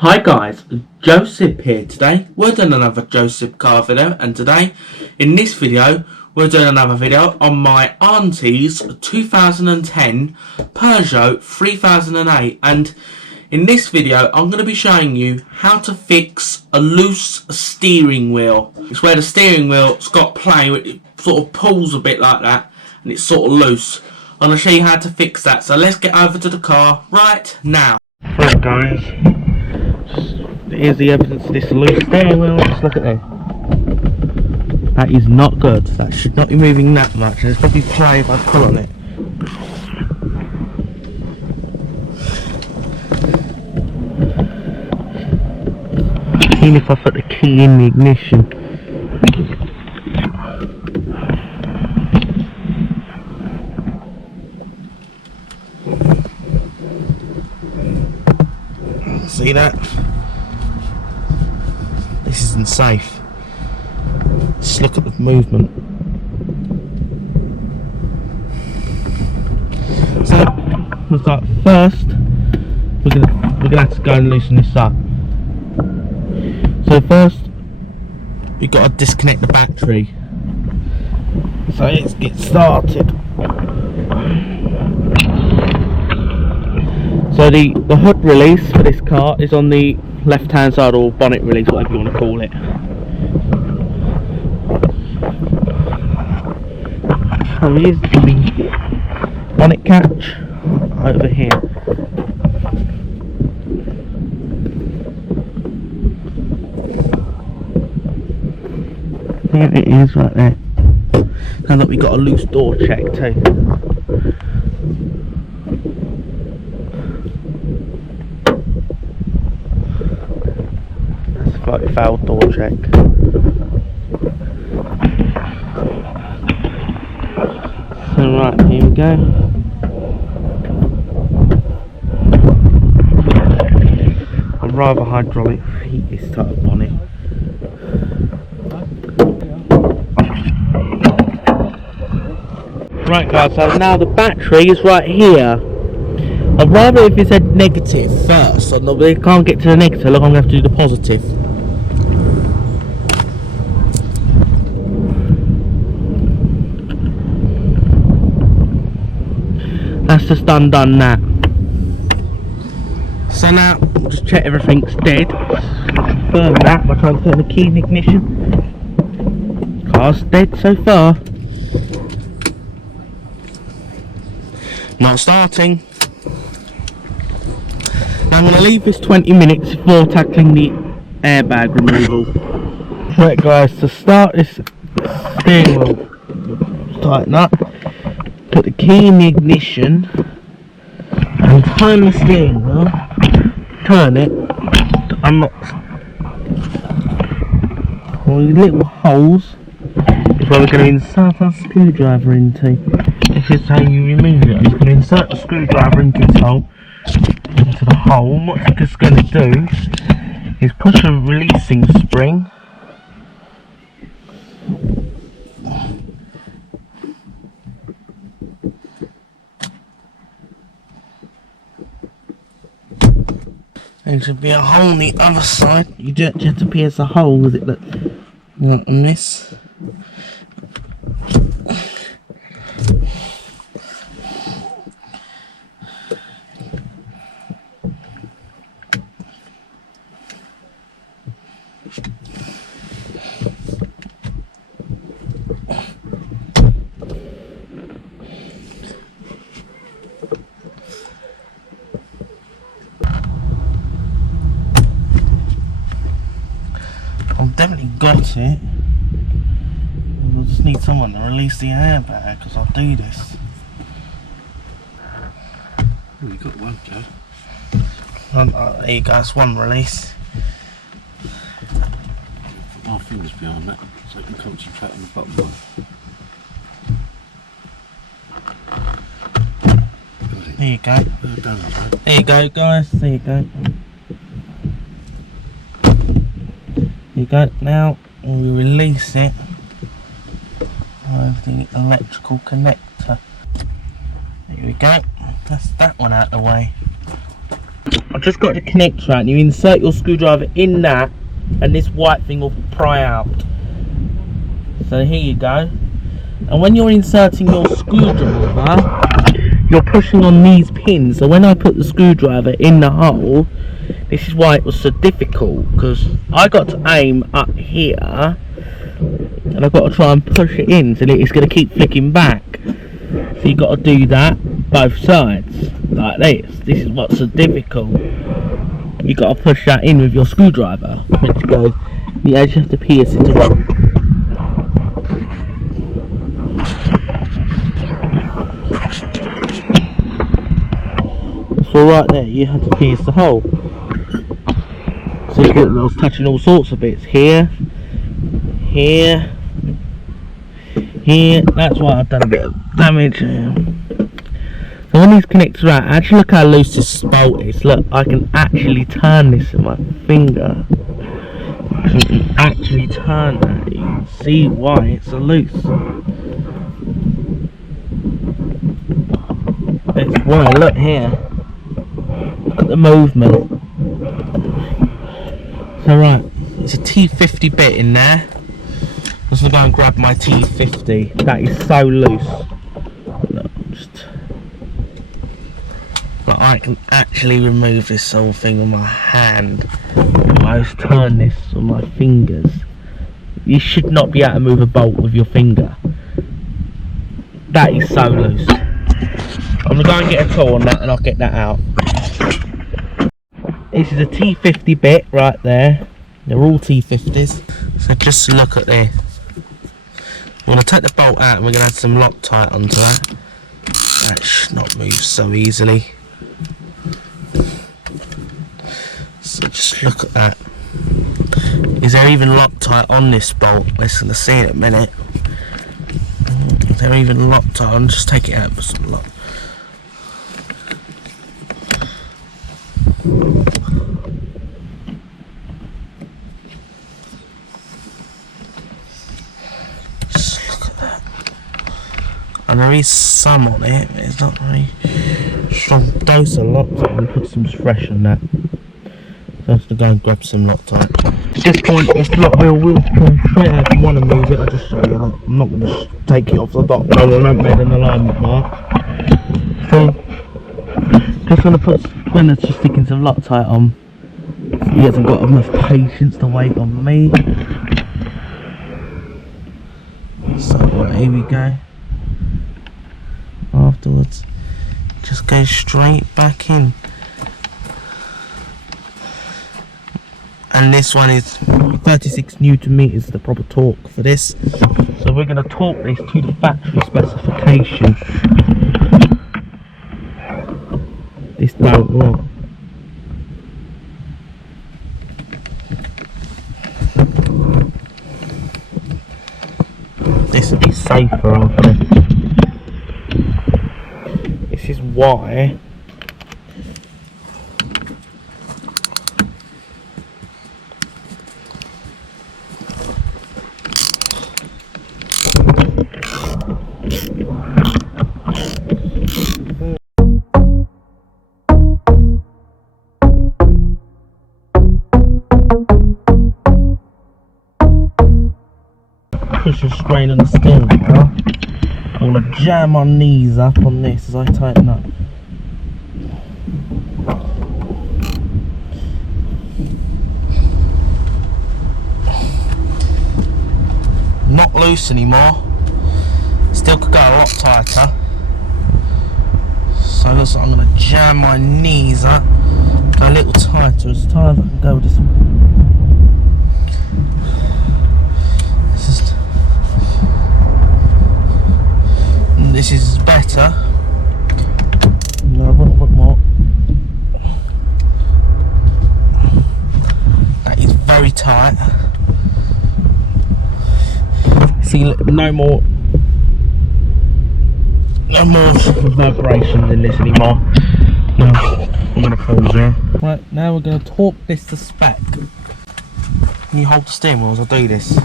Hi guys, Joseph here today. We're doing another Joseph car video, and today, in this video, we're doing another video on my auntie's 2010 Peugeot 3008, and in this video I'm going to be showing you how to fix a loose steering wheel. It's where the steering wheel's got play, it sort of pulls a bit like that and it's sort of loose. I'm going to show you how to fix that, so let's get over to the car right now. Right guys, here's the evidence of this loose steering wheel. Just look at that. That is not good. That should not be moving that much. There's probably play if I pull on it. Even if I put the key in the ignition. See that? This isn't safe. Just look at the movement. So, looks like first we're gonna have to go and loosen this up. So first we've got to disconnect the battery. So let's get started. So the hood release for this car is on the left hand side, or bonnet release, whatever you want to call it. So here's the bonnet catch over here. There it is right there. Now that we got a loose door check too. Slightly foul door check. So right, here we go. I'd rather hydraulic heat this type of bonnet. Right guys, so now the battery is right here. I'd rather if it said negative first, so we can't get to the negative, look, I'm going to have to do the positive. That's just undone that. So now, we'll just check everything's dead. Confirm that by trying to turn the key in the ignition. Car's dead so far. Not starting. Now I'm going to leave this 20 minutes before tackling the airbag removal. Right guys, to start this steering wheel, tighten up, put the key in the ignition and turn the steering wheel, turn it to unlock all these little holes is where we're going to insert our screwdriver into. This is how you remove it. You're going to insert the screwdriver into the hole, and what it's just going to do is push a releasing spring and should be a hole on the other side. You just have to pierce a hole with it, look, on this. I've definitely got it. We'll just need someone to release the airbag because I'll do this. Oh, you got one, Joe. There you go, that's one release. Put my fingers behind that so I can concentrate on the bottom one. There you go. Well done, Joe. There you go, guys. There you go. There you go. Now we release it with the electrical connector. There we go. That's that one out of the way. I've just got the connector out, and you insert your screwdriver in that, and this white thing will pry out. So here you go. And when you're inserting your screwdriver, you're pushing on these pins. So when I put the screwdriver in the hole, this is why it was so difficult, because I got to aim up here, and I've got to try and push it in, so that it's going to keep flicking back. So you've got to do that both sides, like this. This is what's so difficult. You've got to push that in with your screwdriver. Let's go. You actually have to pierce it to so right there, you have to pierce the hole. So you get those touching all sorts of bits. Here, here, here. That's why I've done a bit of damage. So when these connectors are out, actually look how loose this bolt is. Look, I can actually turn this with my finger. I can actually turn that. You can see why it's so loose. That's why. Look here. Look at the movement. So right, it's a T50 bit in there. I'm just gonna go and grab my T50. That is so loose. Look, but I can actually remove this whole thing with my hand. I just turn this with my fingers. You should not be able to move a bolt with your finger. That is so loose. I'm gonna go and get a tool on that, and I'll get that out. This is a T50 bit right there. They're all T50s. So just look at this. We're going to take the bolt out, and we're going to add some Loctite onto that. That should not move so easily. So just look at that. Is there even Loctite on this bolt? Let's see in a minute. Is there even Loctite on? Just take it out for some Loctite. And there is some on it, but it's not very strong dose of Loctite. We'll put some fresh on that. So I have to go and grab some Loctite. At this point, this lock wheel will come straight out. If you want to move it, I'll just show you. I'm not going to take it off the dock when I haven't made an alignment mark. So, just going to put Spencer's just sticking some Loctite on. He hasn't got enough patience to wait on me. So, here we go. Afterwards, just go straight back in, and this one is 36 Newton meters, the proper torque for this. So we're going to torque this to the factory specification. This don't work. This will be safer after. This is why push and strain on the steering wheel. I'm going to jam my knees up on this as I tighten up. Not loose anymore. Still could go a lot tighter. So it looks like I'm going to jam my knees up. Go a little tighter as tight as I can go with this one. This is better. No, a little bit more. That is very tight. See, no more vibrations in this anymore. No, I'm going to pause there. Right, now we're going to torque this to spec. Can you hold the steering wheel as I do this?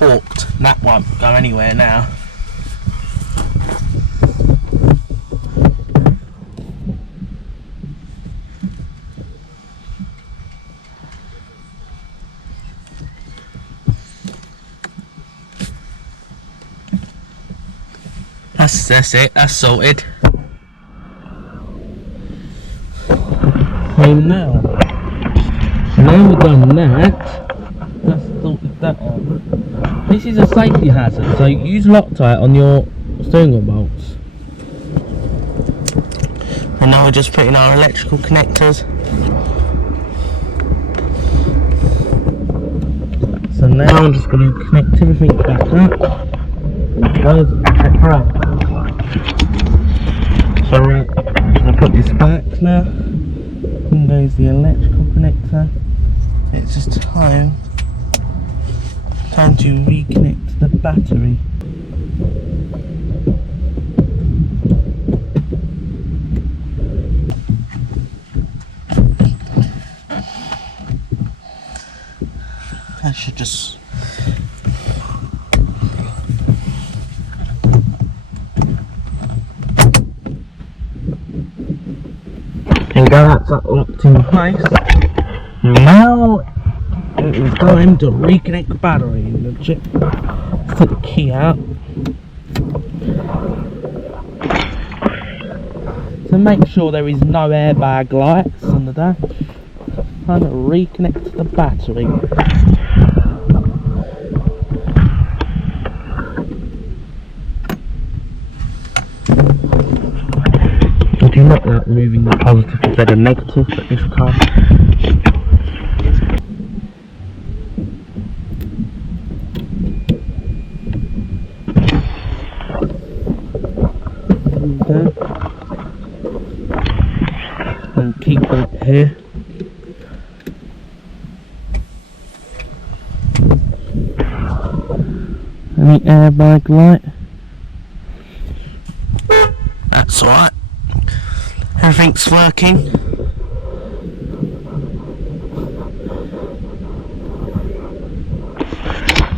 torqued. That won't go anywhere now. That's it, that's sorted. So now we've done that, let's sort that out. This is a safety hazard, so use Loctite on your steering wheel bolts. And now we're just putting our electrical connectors. So now I'm just going to connect everything back up. Right. So we're going to put this back now. In goes the electrical connector. It's just time to reconnect the battery. I should just there you go, that's locked in place. Now it is time to reconnect the battery. Let's take the key out. So make sure there is no airbag lights on the dash. Time to reconnect the battery. I do not like removing the positive instead of negative, but this car. And keep that here. And the airbag light. That's alright. Everything's working.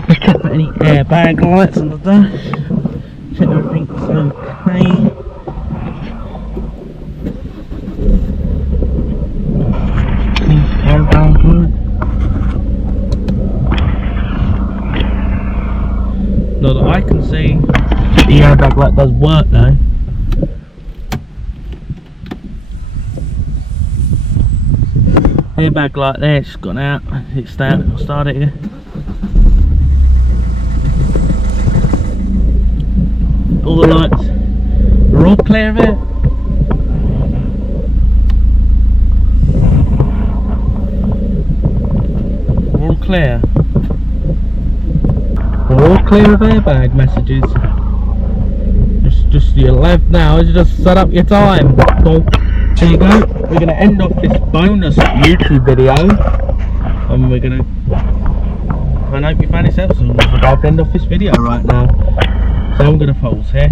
Just check for any airbag lights on the dash. Check everything's okay. Airbag light. Not that I can see. The airbag light does work though. Airbag light there, it's gone out. It's down. I'll start it here. All the lights are all clear of it. All clear. We're all clear of airbag messages. It's just your left now is just set up your time. So, there you go. We're going to end off this bonus YouTube video. And we're going to... I hope you found this helpful. We're going to end off this video right now. So I'm going to pause here.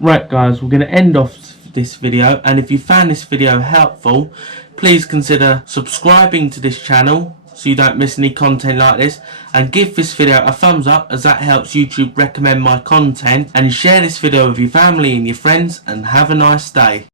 Right guys, we're going to end off this video. And if you found this video helpful, please consider subscribing to this channel so you don't miss any content like this, and give this video a thumbs up as that helps YouTube recommend my content, and share this video with your family and your friends, and have a nice day.